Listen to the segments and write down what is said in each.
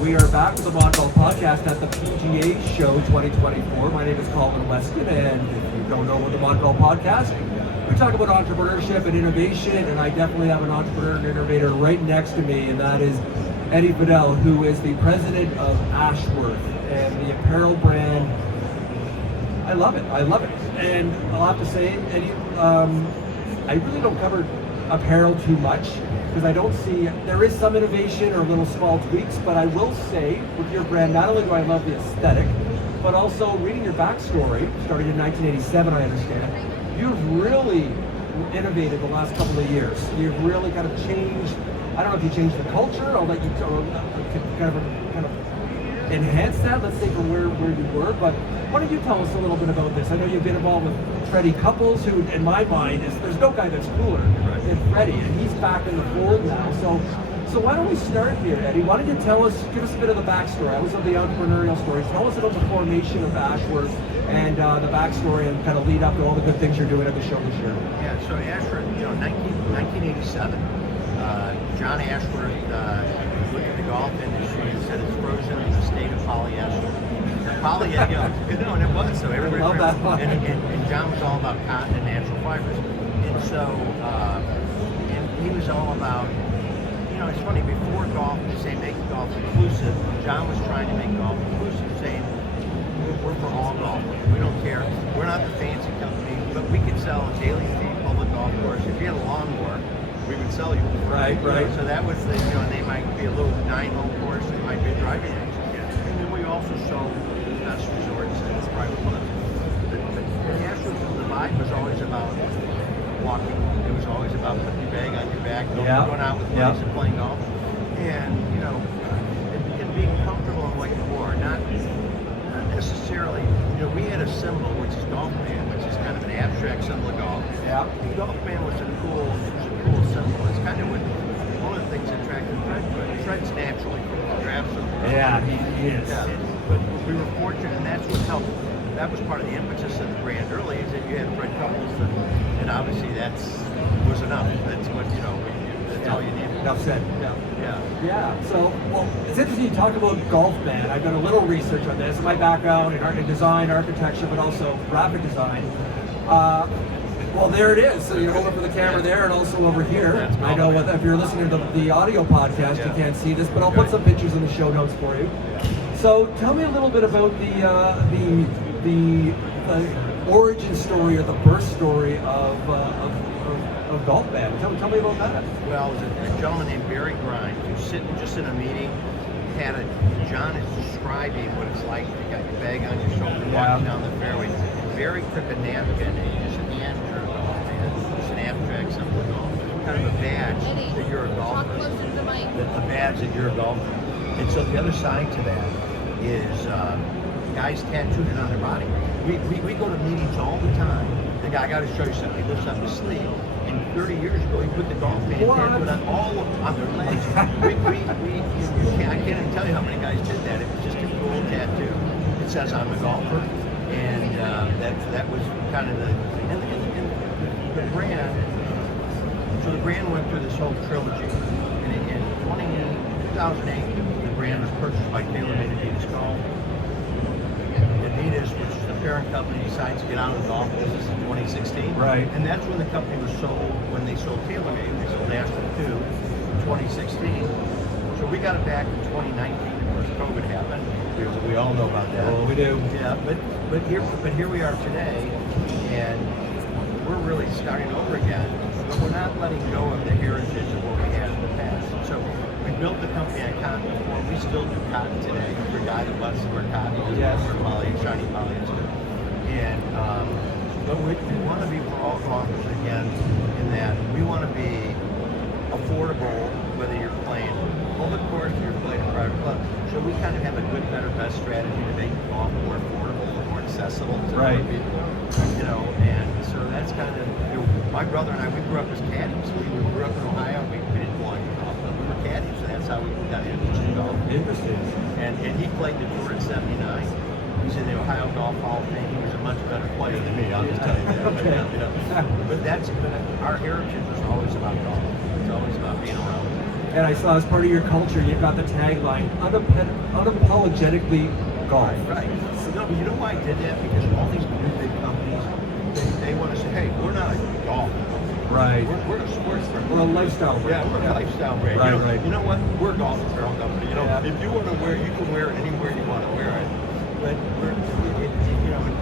We are back with the Mod Golf Podcast at the PGA Show 2024. My name is Colin Weston, and if you don't know what the Mod Golf Podcast, we talk about entrepreneurship and innovation, and I definitely have an entrepreneur and innovator right next to me, and that is Eddie Fadel, who is the president of Ashworth and the apparel brand. I love it. And I'll have to say, Eddie, I really don't cover apparel too much because I don't see, there is some innovation or little small tweaks, but I will say with your brand, not only do I love the aesthetic, but also reading your backstory, starting in 1987, I understand, you've really innovated the last couple of years. You've really kind of changed, I don't know if you changed the culture, I'll let you kind of enhance that, let's say from where you were, but why don't you tell us a little bit about this? I know you've been involved with Freddie Couples, who in my mind there's no guy that's cooler than Freddie, and he's back in the fold now. So why don't we start here, Eddie? Why don't you give us a bit of the backstory? I always love the entrepreneurial story. Tell us about the formation of Ashworth and the backstory and kind of lead up to all the good things you're doing at the show this year. Yeah, so Ashworth, 1987, John Ashworth looked at the golf industry and said it's frozen in the state of polyester. And it was. So everybody love that one. And John was all about cotton and natural fibers. And so, and he was all about, it's funny, before golf, they say make golf inclusive. John was trying to make golf inclusive, saying, we're for all golf. We don't care. We're not the fancy company, but we could sell a daily fee public golf course. If you had a lawnmower, we would sell you. Right. So that was the, and they might be a little 9-hole course, they might be a driving range. And then we also sold best resorts and private clubs. The Ashworth, the vibe was always about walking. It was always about putting your bag on your back, going out with buddies and playing golf. And, and being comfortable in what you wore. Not necessarily, we had a symbol, which is golf man, which is kind of an abstract symbol of golf. Yeah. Golf man was a cool symbol. It's kind of one of the things that attracted Fred to it. Fred's naturally cool. You're absolutely right. Yeah, he is. Yeah. But we were fortunate, and that's what helped. That was part of the impetus of the brand early, is that you had Fred Couples, and obviously that was enough. That's what, that's all you needed. Enough said. Yeah. So, well, it's interesting you talk about golf band. I've done a little research on this. My background in design, architecture, but also graphic design. Well, there it is. So you're over for the camera there and also over here. I know if you're listening to the audio podcast, you can't see this, but I'll put some pictures in the show notes for you. So tell me a little bit about the origin story or the birth story of Golf Band. Tell me about that. Well, it was a gentleman named Barry Grimes who's sitting just in a meeting. John is describing what it's like. You got your bag on your shoulder, walking down the fairway. Barry took a napkin and he just hand drew Golf Band. It's an abstract symbol of golf. Kind of a badge that you're a golfer. A badge that you're a golfer. And so the other side to that is guys tattooed it on their body. We go to meetings all the time. The guy, I got to show you something. He lifts up his sleeve. And 30 years ago, he put the Golf Band tattooed on their legs. I can't even tell you how many guys did that. It was just a cool tattoo. It says I'm a golfer, and that was kind of the brand. So the brand went through this whole trilogy. And in 2008, the brand was purchased by TaylorMade Adidas Golf. Adidas, which is the parent company, decides to get out of the golf business in 2016. Right. And that's when the company was sold, when they sold TaylorMade. They sold Ashworth 2 in 2016. So we got it back in 2019. Of course, COVID happened. We all know about that. Oh, we do. Yeah, but here we are today, and we're really starting over again. But we're not letting go of the heritage of what we had in the past. So we built the company on cotton before. We still do cotton today. If you're a guy that wants to wear cotton, he doesn't wear poly, shiny polyester. And but we want to be for all golfers again, in that we want to be affordable, whether you're playing public course or you're playing a private club. So we kind of have a good, better, best strategy to make golf more affordable, more accessible to more people. And so that's kind of, my brother and I, we grew up as caddies. We grew up in Ohio. We didn't belong to golf, but we were caddies, and that's how we got into golf. Interesting. And he played the tour in '79. He's in the Ohio Golf Hall of Fame. He was a much better player than me, I'll just tell you that. But our heritage was always about golf. It's always about being around And I saw as part of your culture, you've got the tagline, unapologetically golf. Right. So, no, you know why I did that? Because all these new big companies, they want to say, hey, we're not a golf company. Right. We're a sports brand. We're a lifestyle brand. Yeah, we're a lifestyle brand. Right, you know, right. You know what? We're a golf apparel company. You know, Yeah. if you want to wear, you can wear it anywhere you want to wear it. But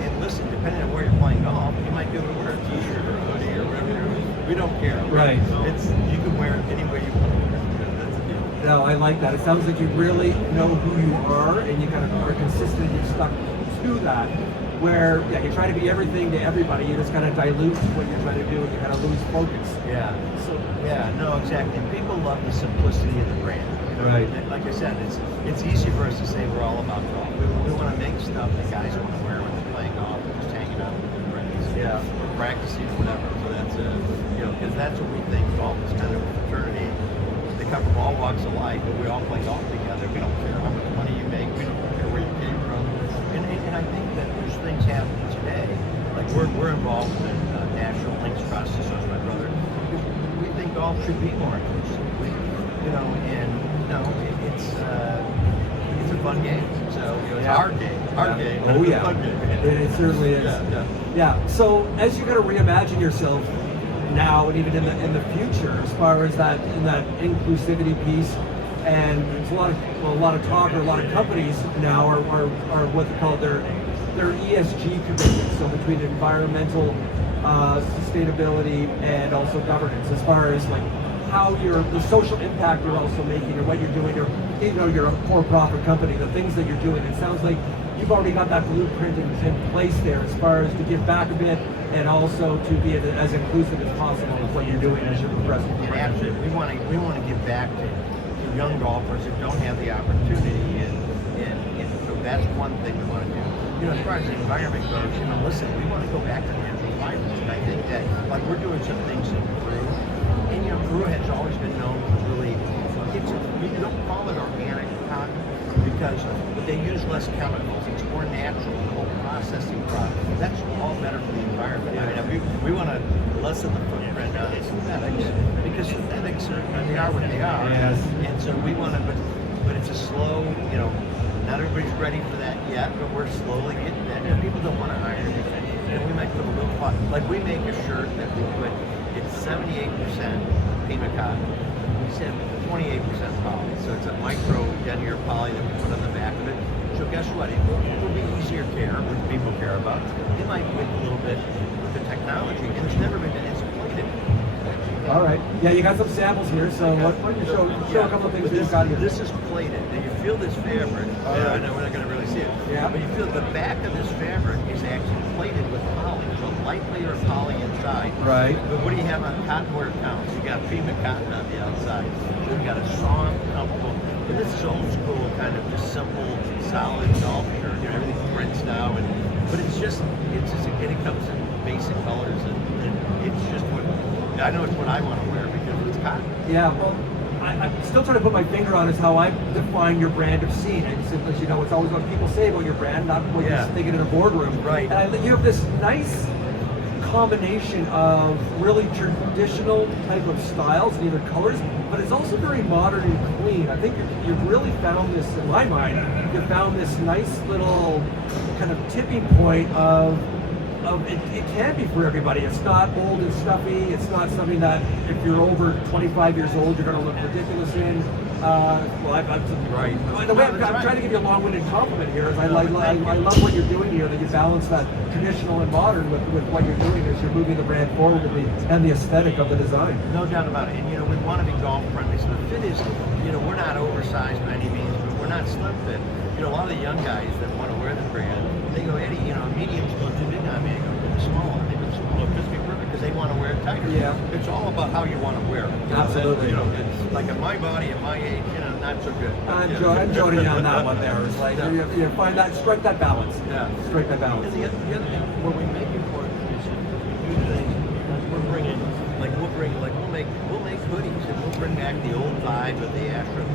and listen, depending on where you're playing golf, you might be able to wear a T-shirt or a hoodie or whatever. We don't care. Right. You can wear it anywhere you want to wear it. That's the deal. No, I like that. It sounds like you really know who you are, and you kind of are consistent. You've stuck to that. Where you try to be everything to everybody. You just kind of dilute what you're trying to do, and you kind of lose focus. Yeah. So no, exactly. And people love the simplicity of the brand. You know? Right. And like I said, it's easy for us to say we're all about golf. We want to make stuff that guys want to wear when they're playing golf, or just hanging out with their friends. Yeah. Or practicing or whatever. So that's because that's what we think. Golf is kind of a fraternity. They come from all walks of life, but we all play golf together. We don't care how much money you make. We don't care where you came from. And I think that there's things happening today, like we're involved in national links process with my brother, because we think golf should be more inclusive. It's a fun game. So it's our game. Oh It's a yeah. fun game. It certainly is. Yeah. So as you kind of reimagine yourself now and even in the future, as far as that inclusivity piece. And there's a lot of talk, or a lot of companies now are what they call their ESG commitments. So between environmental sustainability and also governance, as far as like how the social impact you're also making, or what you're doing, or you're a for-profit company, the things that you're doing. It sounds like you've already got that blueprint in place there, as far as to give back a bit and also to be as inclusive as possible with what you're doing as you're progressing. And absolutely, we want to give back to young golfers who don't have the opportunity, and so that's one thing we want to do. As far as the environment goes, listen, we want to go back to natural fibers, and I think that like we're doing some things in Peru, and Peru has always been known for really, we don't call it organic cotton because they use less chemicals. It's more natural, the whole processing process. That's all better for the environment. I mean, we want to lessen the footprint on synthetics, because synthetics they are what they are. Yes. And so we want to, but it's a slow, not everybody's ready for that yet, but we're slowly getting that. And people don't want to hire anything. We might put a little, like we make a shirt that we put, it's 78% Pima cotton. We said 28% poly. So it's a micro denier poly that we put on the back of it. So guess what? It will be easier care, which people care about. It might win a little bit with the technology, and it's never been plated. All right. Yeah, you got some samples here. So why don't you show a couple of things that you've got here? This is plated. Now you feel this fabric. I know we're not going to really see it. Yeah. But you feel the back of this fabric is actually plated with poly. So a light layer of poly inside. Right. But what do you have on cotton where it counts? You got Pima cotton on the outside. So you got a soft, comfortable. And this is old school, kind of just simple, solid golf shirt. Everything prints now, but it comes in basic colors, and it's just what I know. It's what I want to wear because it's cotton. Yeah. Well, I'm still trying to put my finger on is how I define your brand of scene. And simply, it's always what people say about your brand, not what you're thinking in a boardroom. Right. And you have this nice combination of really traditional type of styles and either colors, but it's also very modern and clean. I think you've really found this, in my mind, you've found this nice little kind of tipping point of it can be for everybody. It's not old and stuffy. It's not something that if you're over 25 years old, you're going to look ridiculous in. Right. The way I'm trying to give you a long-winded compliment here is I love what you're doing here, that you balance that traditional and modern with what you're doing as you're moving the brand forward and the aesthetic of the design. No doubt about it. And we want to be golf friendly. So the fit is, we're not oversized by any means, but we're not slim fit. A lot of the young guys that want to wear the brand, they go, Eddie, medium's a little too big on me. I go, small. They go, small. It fits me perfect because they want to wear it tighter. Yeah. It's all about how you want to wear it. Absolutely. It's like at my body, at my age, not so good. I'm joining you on that one there. It's like you find that, strike that balance. Yeah. Strike that balance. And the other thing, what we make important is we do things. We're bringing, we'll make hoodies, and we'll bring back the old vibe of the Ashworth,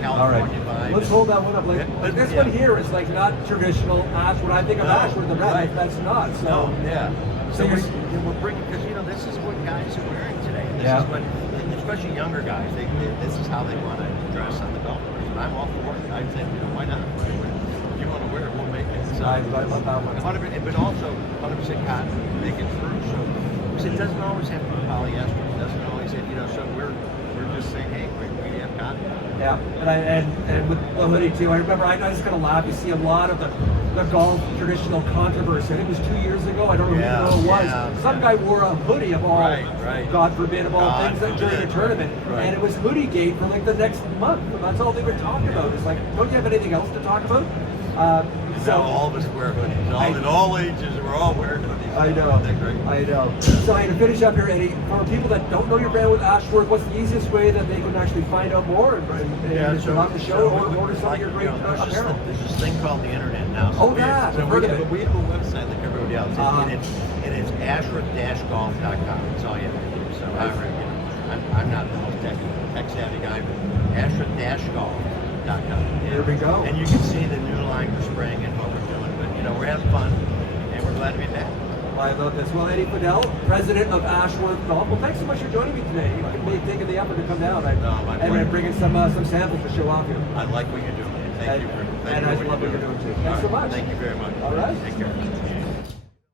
California vibe. Let's hold that one up. Like this one here is like not traditional Ashworth. When I think of Ashworth, that's not. So yeah. So we're bringing, because this is what guys are wearing today. This is what especially younger guys, this is how they want to dress on the golf course. And I'm all for it. I said, why not? If you want to wear it, we'll make it. So, I love that one. 100%, but also 100% cotton, make it through. So it doesn't always have to be polyester. It doesn't always have, so we're just saying, hey, we have cotton. Yeah, and with the hoodie too. I remember, I just kind of laugh. You see a lot of the golf traditional controversy. I think it was 2 years ago. I don't remember who it was. Some guy wore a hoodie of all, God forbid, of all things during the tournament, and it was hoodie gate for like the next month. And that's all they were talking about. It's like, don't you have anything else to talk about? So all of us wear hoodies. In all ages, we're all wearing hoodies. I know. I know. So to finish up here, Eddie, for people that don't know your brand with Ashworth, what's the easiest way that they can actually find out more and on the show or order some of your great apparel? There's this thing called the internet now. So we have a website like everybody else, and it's ashworth-golf.com. That's all you have to do. So I'm not the most tech savvy guy, but ashworth-golf.com. There we go. And you can see the new line we're spraying and what we're doing. But we're having fun, and we're glad to be back. I love this. Well, Eddie Fadel, president of Ashworth Golf. Well, thanks so much for joining me today. You taking the effort to come down and bringing some samples to show off here. I like what you're doing. Thank you. And I love what you're doing too. Thanks so much. Thank you very much. All right. Take care.